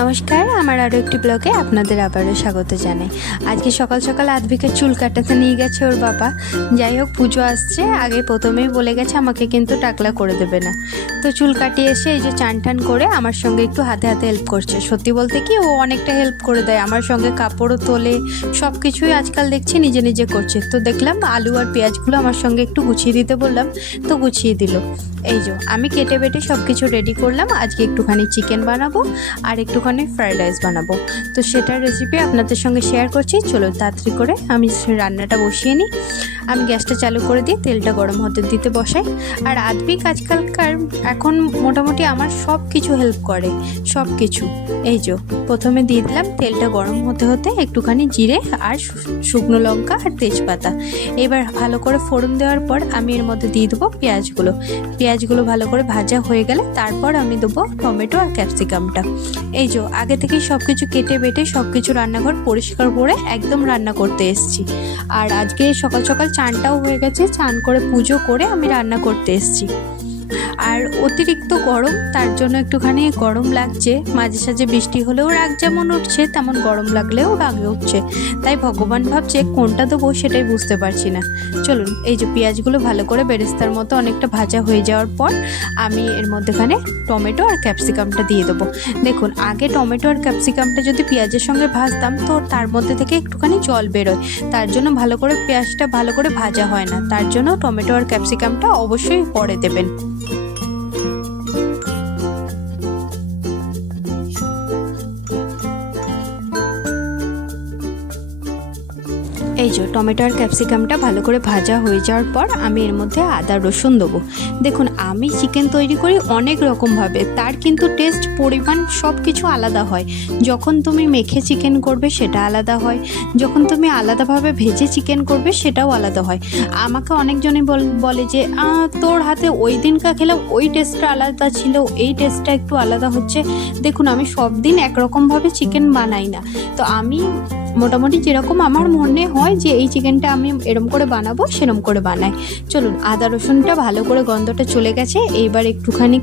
নমস্কার, আমার আরও একটি ব্লগে আপনাদের আবারও স্বাগত জানাই। আজকে সকাল সকাল আদ্ভিকের চুল কাটাতে নিয়ে গেছে ওর বাবা। যাই হোক, পুজো আসছে, আগে প্রথমেই বলে গেছে আমাকে কিন্তু টাকলা করে দেবে না। তো চুল কাটিয়ে এসে এই যে চান টান করে আমার সঙ্গে একটু হাতে হাতে হেল্প করছে। সত্যি বলতে কি, ও অনেকটা হেল্প করে দেয়, আমার সঙ্গে কাপড়ও তোলে, সব কিছুই আজকাল দেখছি নিজে নিজে করছে। তো দেখলাম আলু আর পেঁয়াজগুলো আমার সঙ্গে একটু গুছিয়ে দিতে বললাম, তো গুছিয়ে দিল। এই যে আমি কেটে বেটে সব কিছু রেডি করলাম। আজকে একটুখানি চিকেন বানাবো আর একটুখানি ফ্রাইড রাইস বানাবো, তো সেটার রেসিপি আপনাদের সঙ্গে শেয়ার করছি। চলো তাড়াতাড়ি করে আমি রান্নাটা বসিয়ে নিই। আমি গ্যাসটা চালু করে দিই, তেলটা গরম হতে দিতে বসাই। আর আদ্ভিক আজকালকার এখন মোটামুটি আমার সব কিছু হেল্প করে, সব কিছু। এই যে প্রথমে দিয়ে দিলাম, তেলটা গরম হতে হতে একটুখানি জিরে আর শুকনো লঙ্কা আর তেজপাতা। এবার ভালো করে ফোড়ন দেওয়ার পর আমি এর মধ্যে দিয়ে দেবো পেঁয়াজগুলো ভালো করে ভাজা হয়ে গেলে তারপর আমি দেবো টমেটো আর ক্যাপসিকামটা। এই যে আগে থেকেই সব কিছু কেটে বেটে সব কিছু রান্নাঘর পরিষ্কার করে একদম রান্না করতে এসেছি। আর আজকে সকাল সকাল চানটাও হয়ে গেছে, চান করে পুজো করে আমি রান্না করতে এসেছি। আর অতিরিক্ত গরম, তার জন্য একটুখানি গরম লাগছে। মাঝে সাঝে বৃষ্টি হলেও রাগ যেমন উঠছে, তেমন গরম লাগলেও রাগ উঠছে। তাই ভগবান ভাবছে কোনটা দেবো সেটাই বুঝতে পারছি না। চলুন, এই যে পেঁয়াজগুলো ভালো করে বেরেস্তার মতো অনেকটা ভাজা হয়ে যাওয়ার পর আমি এর মধ্যেখানে টমেটো আর ক্যাপসিকামটা দিয়ে দেবো। দেখুন, আগে টমেটো আর ক্যাপসিকামটা যদি পেঁয়াজের সঙ্গে ভাজতাম তো তার মধ্যে থেকে একটুখানি জল বেরোয়, তার জন্য ভালো করে পেঁয়াজটা ভালো করে ভাজা হয় না। তার জন্য টমেটো আর ক্যাপসিকামটা অবশ্যই পরে দেবেন। এই যে টমেটো আর ক্যাপসিকামটা ভালো করে ভাজা হয়ে যাওয়ার পর আমি এর মধ্যে আদা রসুন দেবো। দেখুন, আমি চিকেন তৈরি করি অনেক রকমভাবে, তার কিন্তু টেস্ট পরিমাণ সব কিছু আলাদা হয়। যখন তুমি মেখে চিকেন করবে সেটা আলাদা হয়, যখন তুমি আলাদাভাবে ভেজে চিকেন করবে সেটাও আলাদা হয়। আমাকে অনেকজনই বলে যে তোর হাতে ওই দিনকা খেলাম ওই টেস্টটা আলাদা ছিল, এই টেস্টটা একটু আলাদা হচ্ছে। দেখুন, আমি সব দিন একরকমভাবে চিকেন বানাই না, তো আমি মোটামুটি যেরকম আমার মনে হয় যে এই চিকেনটা আমি এরম করে বানাবো সেরম করে বানাই। চলুন, আদা রসুনটা ভালো করে গন্ধটা চলে গেছে। এইবার একটুখানি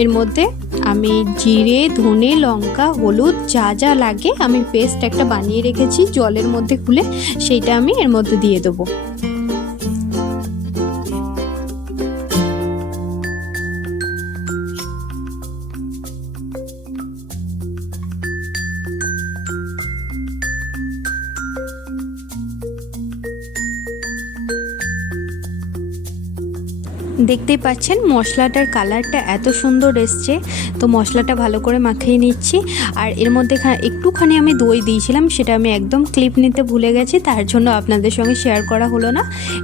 এর মধ্যে আমি জিরে, ধনে, লঙ্কা, হলুদ যা যা লাগে আমি পেস্ট একটা বানিয়ে রেখেছি জলের মধ্যে খুলে, সেইটা আমি এর মধ্যে দিয়ে দেবো। দেখতেই পাচ্ছেন মশলাটার কালারটা এত সুন্দর এসছে। তো মশলাটা ভালো করে মাখিয়ে নিচ্ছি। আর এর মধ্যে একটুখানি আমি দই দিয়েছিলাম, সেটা আমি একদম ক্লিপ নিতে ভুলে গেছি, তার জন্য আপনাদের সঙ্গে শেয়ার করা হলো না।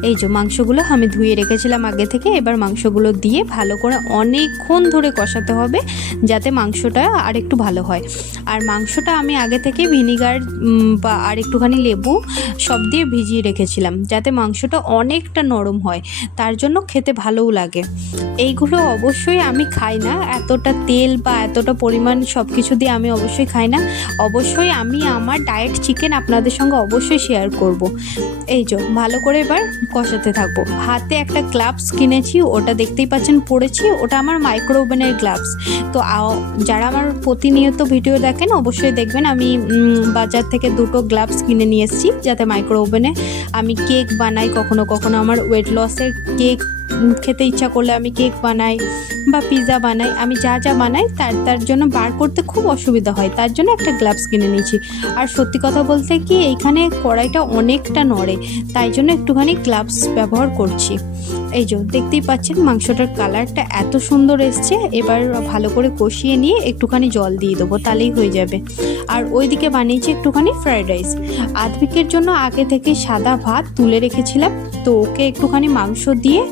এই যে মাংসগুলো আমি ধুয়ে রেখেছিলাম আগে থেকে, এবার মাংসগুলো দিয়ে ভালো করে অনেকক্ষণ ধরে কষাতে হবে যাতে মাংসটা আর একটু ভালো হয়। আর মাংসটা আমি আগে থেকে ভিনিগার বা আর একটুখানি লেবু সব দিয়ে ভিজিয়ে রেখেছিলাম যাতে মাংসটা অনেকটা নরম হয়, তার জন্য খেতে ভালো লাগে। এইগুলো অবশ্যই আমি খাই না, এতটা তেল বা এতটা পরিমাণ সব কিছু দিয়ে আমি অবশ্যই খাই না। অবশ্যই আমি আমার ডায়েট চিকেন আপনাদের সঙ্গে অবশ্যই শেয়ার করব। এই যে ভালো করে এবার কষাতে থাকবো। হাতে একটা গ্লাভস কিনেছি, ওটা দেখতেই পাচ্ছেন পরেছি, ওটা আমার মাইক্রো ওভেনের গ্লাভস। তো যারা আমার প্রতিনিয়ত ভিডিও দেখেন অবশ্যই দেখবেন আমি বাজার থেকে দুটো গ্লাভস কিনে নিয়ে এসেছি, যাতে মাইক্রো ওভেনে আমি কেক বানাই, কখনো কখনো আমার ওয়েট লসের কেক খেতে ইচ্ছা করলে আমি কেক বানাই বা পিৎজা বানাই। আমি যা যা বানাই তার জন্য বার করতে খুব অসুবিধা হয়, তার জন্য একটা গ্লাভস কিনে নিয়েছি। আর সত্যি কথা বলতে কি, এইখানে কড়াইটা অনেকটা নড়ে, তাই জন্য একটুখানি গ্লাভস ব্যবহার করছি। এই যে দেখতেই পাচ্ছেন মাংসটার কালারটা এত সুন্দর এসছে। এবার ভালো করে কষিয়ে নিয়ে একটুখানি জল দিয়ে দেবো, তাহলেই হয়ে যাবে। আর ওইদিকে বানিয়েছি একটুখানি ফ্রাইড রাইস। আদ্ভিকের জন্য আগে থেকে সাদা ভাত তুলে রেখেছিলাম, তো ওকে একটুখানি মাংস দিয়ে,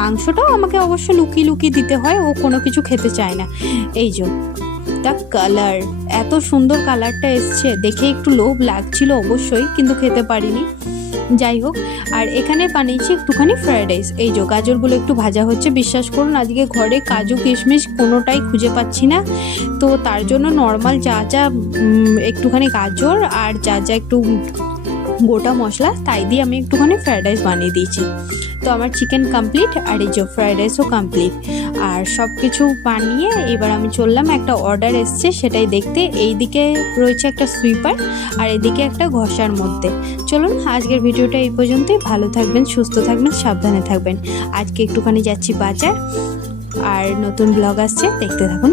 মাংসটাও আমাকে অবশ্য লুকিয়ে লুকিয়ে দিতে হয়, ও কোনো কিছু খেতে চায় না। এই যে দ্য কালার, এত সুন্দর কালারটা এসছে, দেখে একটু লোভ লাগছিল অবশ্যই, কিন্তু খেতে পারিনি। যাই হোক, আর এখানে বানিয়েছি একটুখানি ফ্রাইড রাইস। এই যে গাজরগুলো একটু ভাজা হচ্ছে, বিশ্বাস করুন আজকে ঘরে কাজু কিশমিশ কোনোটাই খুঁজে পাচ্ছি না, তো তার জন্য নর্মাল যা যা একটুখানি গাজর আর যা যা একটু গোটা মশলা তাই দিয়ে আমি একটুখানি ফ্রাইড রাইস বানিয়ে দিয়েছি। তো আমার চিকেন কমপ্লিট, আর এই যে ফ্রাইড রাইসও কমপ্লিট। আর সব কিছু বানিয়ে এবার আমি চললাম, একটা অর্ডার এসছে সেটাই দেখতে। এইদিকে রয়েছে একটা সুইপার আর এদিকে একটা ঘষার মধ্যে। চলুন আজকের ভিডিওটা এই পর্যন্তই। ভালো থাকবেন, সুস্থ থাকবেন, সাবধানে থাকবেন। আজকে একটুখানি যাচ্ছি বাজার, আর নতুন ব্লগ আসছে, দেখতে থাকুন।